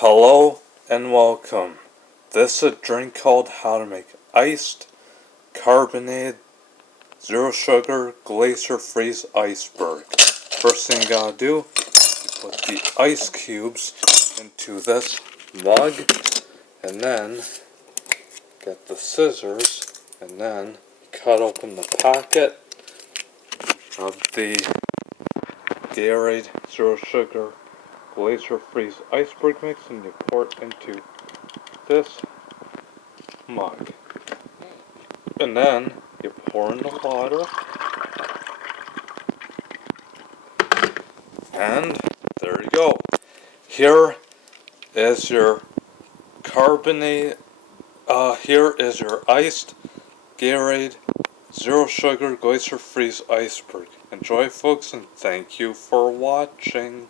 Hello and welcome. This is a drink called how to make iced carbonated zero sugar Glacier freeze Iceberg. First thing you gotta do, you put the ice cubes into this mug and then get the scissors and then cut open the packet of the Gatorade Zero Sugar Glacier freeze Iceberg mix and you pour it into this mug. And then you pour in the water. And there you go. Here is your here is your iced Gatorade Zero Sugar Glacier Freeze Iceberg. Enjoy, folks, and thank you for watching.